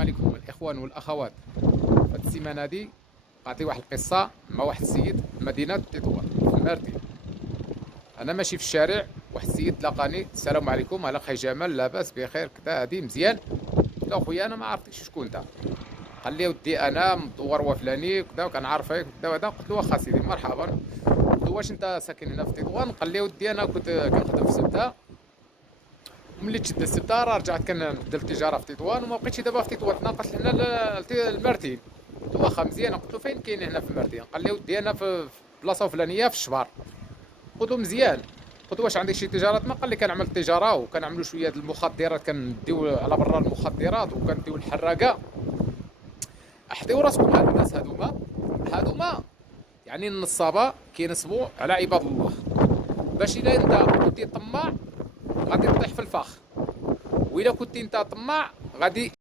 عليكم الاخوان والاخوات. هاد السيمانه هادي قاعطي واحد القصه مع واحد السيد في مدينه تطوان في ماردين. انا ماشي في الشارع، واحد السيد لاقاني، السلام عليكم، على خي جمال، لاباس بخير كذا هادي مزيان. قلت له اخويا انا ما عرفتكش شكون انت. قال لي ودي انا مدور وفلاني كذا وكنعرفك كذا وهذا. قلت له واخا سيدي مرحبا. قلت له واش انت ساكن هنا في تطوان؟ قال لي ودي انا كنت كنخدم في سبته، وملي تشد السبته راه رجعت كنبدا التجاره في تطوان وما بقيتش دابا في تطوان، تناقصت هنا لمرتين. قلت له واخا مزيان. قلت له فين كاين هنا في مردين؟ قال لي ودي انا في بلاصه فلانيه في الشبار. قلت له مزيان. قلت له واش عندك شي تجارات؟ ما قال لي كنعمل التجاره وكنعملوا شويه د المخدرات، كنديو على برا المخدرات وكنديو الحراقه. احضروا راسكم، هاد الناس هادوما يعني النصابه كينصبوا على عباد الله، باش الا انت كنتي طماع غادي تطيح في الفخ، والا كنتي انت طماع غادي